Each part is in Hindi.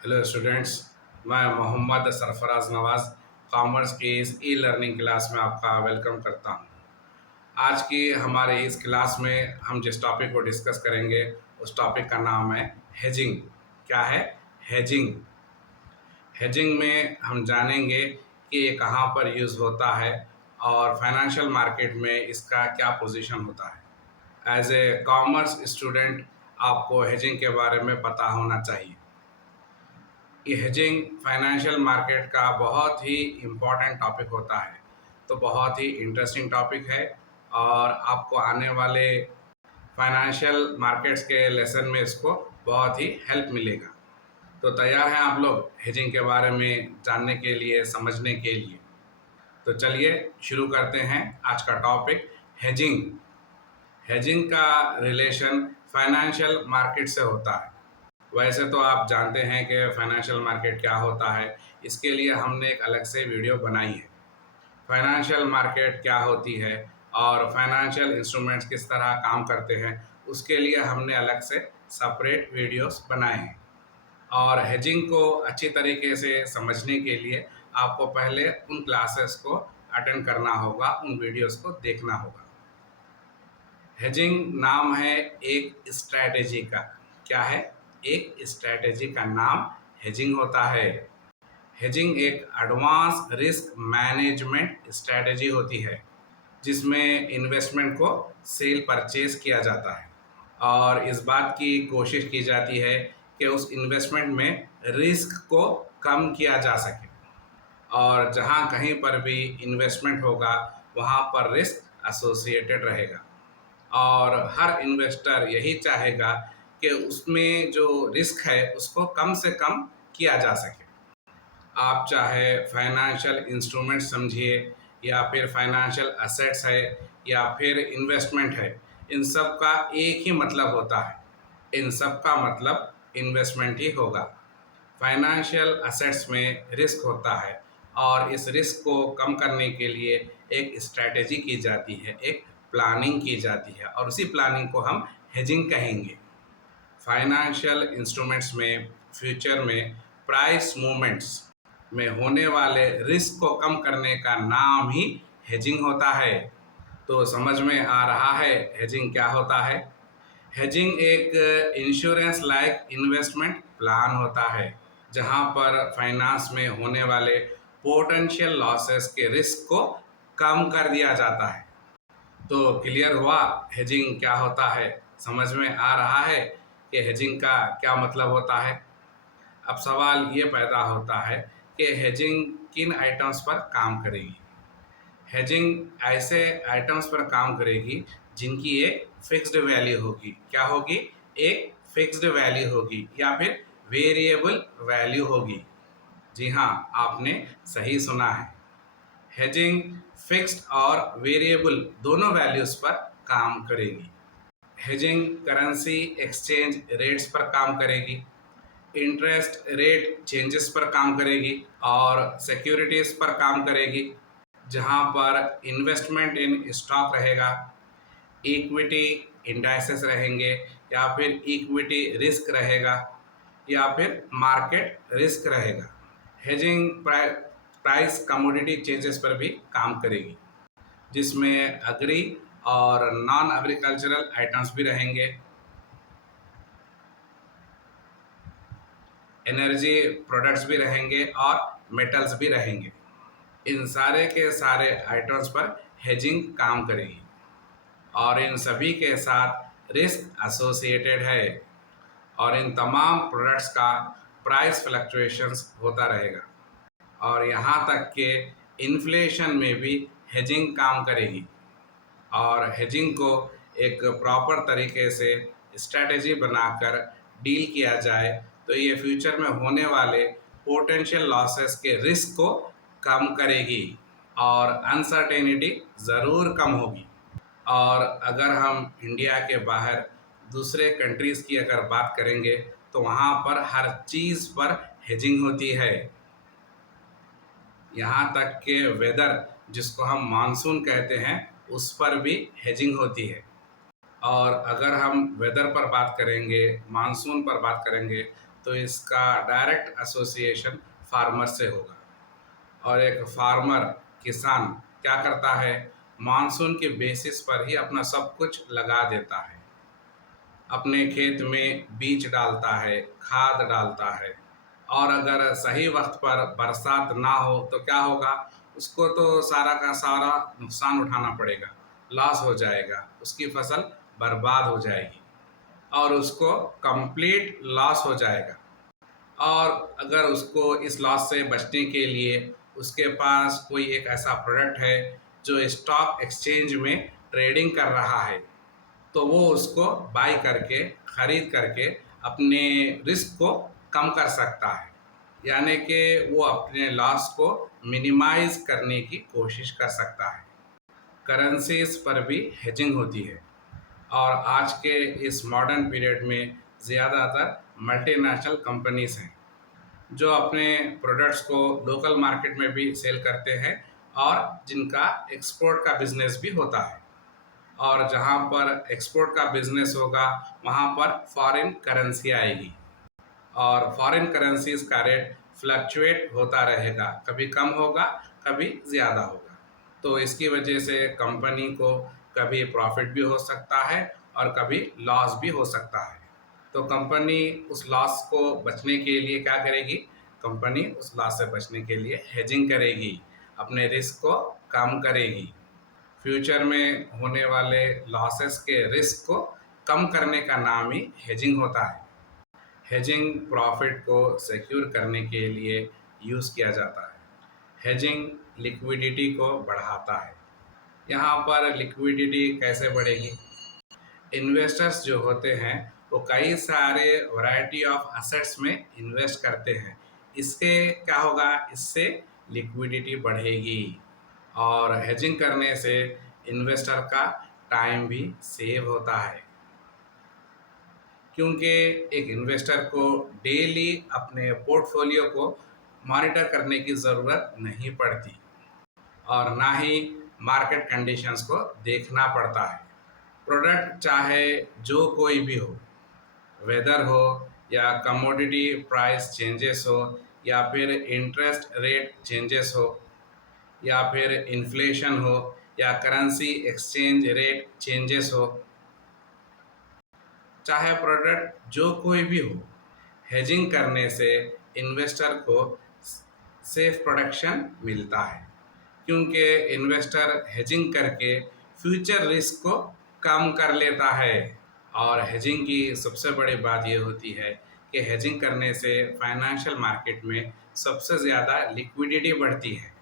Hello students. मैं मोहम्मद सरफराज नवाज़ कॉमर्स की इस ई लर्निंग क्लास में आपका वेलकम करता हूं। आज की हमारे इस क्लास में हम जिस टॉपिक को डिस्कस करेंगे उस टॉपिक का नाम है हेजिंग। क्या है हेजिंग? हेजिंग में हम जानेंगे कि ये कहाँ पर यूज़ होता है और फाइनेंशियल मार्केट में इसका क्या पोजीशन होता है। एज ए कॉमर्स स्टूडेंट आपको हेजिंग के बारे में पता होना चाहिए। ये हेजिंग फाइनेंशियल मार्केट का बहुत ही इम्पोर्टेंट टॉपिक होता है, तो बहुत ही इंटरेस्टिंग टॉपिक है और आपको आने वाले फाइनेंशियल मार्केट्स के लेसन में इसको बहुत ही हेल्प मिलेगा। तो तैयार हैं आप लोग हेजिंग के बारे में जानने के लिए, समझने के लिए? तो चलिए शुरू करते हैं आज का टॉपिक हेजिंग। हेजिंग का रिलेशन फाइनेंशियल मार्केट से होता है। वैसे तो आप जानते हैं कि फाइनेंशियल मार्केट क्या होता है, इसके लिए हमने एक अलग से वीडियो बनाई है। फाइनेंशियल मार्केट क्या होती है और फाइनेंशियल इंस्ट्रूमेंट्स किस तरह काम करते हैं, उसके लिए हमने अलग से सेपरेट वीडियोस बनाए हैं। और हेजिंग को अच्छी तरीके से समझने के लिए आपको पहले उन क्लासेस को अटेंड करना होगा, उन वीडियोस को देखना होगा। हेजिंग नाम है एक स्ट्रैटेजी का। क्या है? एक स्ट्रैटेजी का नाम हेजिंग होता है। हेजिंग एक एडवांस रिस्क मैनेजमेंट स्ट्रैटेजी होती है जिसमें इन्वेस्टमेंट को सेल परचेज किया जाता है और इस बात की कोशिश की जाती है कि उस इन्वेस्टमेंट में रिस्क को कम किया जा सके। और जहां कहीं पर भी इन्वेस्टमेंट होगा वहां पर रिस्क एसोसिएटेड रहेगा और हर इन्वेस्टर यही चाहेगा कि उसमें जो रिस्क है उसको कम से कम किया जा सके। आप चाहे फाइनेंशियल इंस्ट्रूमेंट समझिए या फिर फाइनेंशियल असेट्स है या फिर इन्वेस्टमेंट है, इन सब का एक ही मतलब होता है। इन सब का मतलब इन्वेस्टमेंट ही होगा। फाइनेंशियल असेट्स में रिस्क होता है और इस रिस्क को कम करने के लिए एक स्ट्रैटेजी की जाती है, एक प्लानिंग की जाती है और उसी प्लानिंग को हम हेजिंग कहेंगे। फाइनेंशियल इंस्ट्रूमेंट्स में फ्यूचर में प्राइस मूवमेंट्स में होने वाले रिस्क को कम करने का नाम ही हेजिंग होता है। तो समझ में आ रहा है हेजिंग क्या होता है? हेजिंग एक इंश्योरेंस लाइक इन्वेस्टमेंट प्लान होता है जहां पर फाइनेंस में होने वाले पोटेंशियल लॉसेस के रिस्क को कम कर दिया जाता है। तो क्लियर हुआ हेजिंग क्या होता है? समझ में आ रहा है कि हेजिंग का क्या मतलब होता है? अब सवाल ये पैदा होता है कि हेजिंग किन आइटम्स पर काम करेगी। हेजिंग ऐसे आइटम्स पर काम करेगी जिनकी एक फिक्स्ड वैल्यू होगी। क्या होगी? एक फिक्स्ड वैल्यू होगी या फिर वेरिएबल वैल्यू होगी। जी हाँ, आपने सही सुना है। हेजिंग फिक्स्ड और वेरिएबल दोनों वैल्यूज पर काम करेगी। हेजिंग करेंसी एक्सचेंज रेट्स पर काम करेगी, इंटरेस्ट रेट चेंजेस पर काम करेगी और सिक्योरिटीज पर काम करेगी जहां पर इन्वेस्टमेंट इन स्टॉक रहेगा, इक्विटी इंडाइसेस रहेंगे या फिर इक्विटी रिस्क रहेगा या फिर मार्केट रिस्क रहेगा। हेजिंग प्राइस कमोडिटी चेंजेस पर भी काम करेगी जिसमें एग्री और नॉन एग्रीकल्चरल आइटम्स भी रहेंगे, एनर्जी प्रोडक्ट्स भी रहेंगे और मेटल्स भी रहेंगे। इन सारे के सारे आइटम्स पर हेजिंग काम करेगी और इन सभी के साथ रिस्क एसोसिएटेड है और इन तमाम प्रोडक्ट्स का प्राइस फ्लक्चुएशंस होता रहेगा और यहाँ तक कि इन्फ्लेशन में भी हेजिंग काम करेगी। और हेजिंग को एक प्रॉपर तरीके से स्ट्रैटेजी बनाकर डील किया जाए तो ये फ्यूचर में होने वाले पोटेंशियल लॉसेस के रिस्क को कम करेगी और अनसर्टेनिटी ज़रूर कम होगी। और अगर हम इंडिया के बाहर दूसरे कंट्रीज़ की अगर बात करेंगे तो वहाँ पर हर चीज़ पर हेजिंग होती है। यहाँ तक कि वेदर जिसको हम मानसून कहते हैं उस पर भी हेजिंग होती है। और अगर हम वेदर पर बात करेंगे, मानसून पर बात करेंगे तो इसका डायरेक्ट एसोसिएशन फार्मर से होगा। और एक फार्मर किसान क्या करता है, मानसून के बेसिस पर ही अपना सब कुछ लगा देता है, अपने खेत में बीज डालता है, खाद डालता है। और अगर सही वक्त पर बरसात ना हो तो क्या होगा, उसको तो सारा का सारा नुकसान उठाना पड़ेगा, लॉस हो जाएगा, उसकी फसल बर्बाद हो जाएगी और उसको कंप्लीट लॉस हो जाएगा। और अगर उसको इस लॉस से बचने के लिए उसके पास कोई एक ऐसा प्रोडक्ट है जो स्टॉक एक्सचेंज में ट्रेडिंग कर रहा है, तो वो उसको बाई करके, खरीद करके अपने रिस्क को कम कर सकता है, यानी कि वो अपने लॉस को मिनिमाइज करने की कोशिश कर सकता है। करेंसीज पर भी हेजिंग होती है और आज के इस मॉडर्न पीरियड में ज़्यादातर मल्टीनेशनल कंपनीज हैं जो अपने प्रोडक्ट्स को लोकल मार्केट में भी सेल करते हैं और जिनका एक्सपोर्ट का बिजनेस भी होता है। और जहाँ पर एक्सपोर्ट का बिजनेस होगा वहाँ पर फॉरेन करेंसी आएगी और फॉरेन करेंसीज का रेट फ्लक्चुएट होता रहेगा, कभी कम होगा, कभी ज़्यादा होगा। तो इसकी वजह से कंपनी को कभी प्रॉफिट भी हो सकता है और कभी लॉस भी हो सकता है। तो कंपनी उस लॉस को बचने के लिए क्या करेगी, कंपनी उस लॉस से बचने के लिए हेजिंग करेगी, अपने रिस्क को कम करेगी। फ्यूचर में होने वाले लॉसेस के रिस्क को कम करने का नाम ही हेजिंग होता है। हेजिंग प्रॉफिट को सिक्योर करने के लिए यूज़ किया जाता है। हेजिंग लिक्विडिटी को बढ़ाता है। यहाँ पर लिक्विडिटी कैसे बढ़ेगी, इन्वेस्टर्स जो होते हैं वो कई सारे वैरायटी ऑफ असेट्स में इन्वेस्ट करते हैं। इससे क्या होगा, इससे लिक्विडिटी बढ़ेगी और हेजिंग करने से इन्वेस्टर का टाइम भी सेव होता है, क्योंकि एक इन्वेस्टर को डेली अपने पोर्टफोलियो को मॉनिटर करने की ज़रूरत नहीं पड़ती और ना ही मार्केट कंडीशंस को देखना पड़ता है। प्रोडक्ट चाहे जो कोई भी हो, वेदर हो या कमोडिटी प्राइस चेंजेस हो या फिर इंटरेस्ट रेट चेंजेस हो या फिर इन्फ्लेशन हो या करेंसी एक्सचेंज रेट चेंजेस हो, चाहे प्रोडक्ट जो कोई भी हो, हेजिंग करने से इन्वेस्टर को सेफ प्रोटेक्शन मिलता है, क्योंकि इन्वेस्टर हेजिंग करके फ्यूचर रिस्क को कम कर लेता है। और हेजिंग की सबसे बड़ी बात ये होती है कि हेजिंग करने से फाइनेंशियल मार्केट में सबसे ज़्यादा लिक्विडिटी बढ़ती है।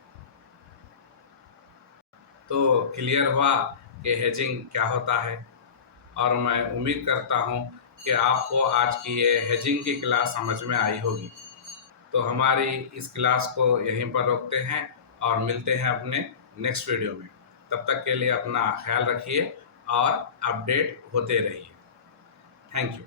तो क्लियर हुआ कि हेजिंग क्या होता है और मैं उम्मीद करता हूँ कि आपको आज की ये हेजिंग की क्लास समझ में आई होगी। तो हमारी इस क्लास को यहीं पर रोकते हैं और मिलते हैं अपने नेक्स्ट वीडियो में। तब तक के लिए अपना ख्याल रखिए और अपडेट होते रहिए। Thank you.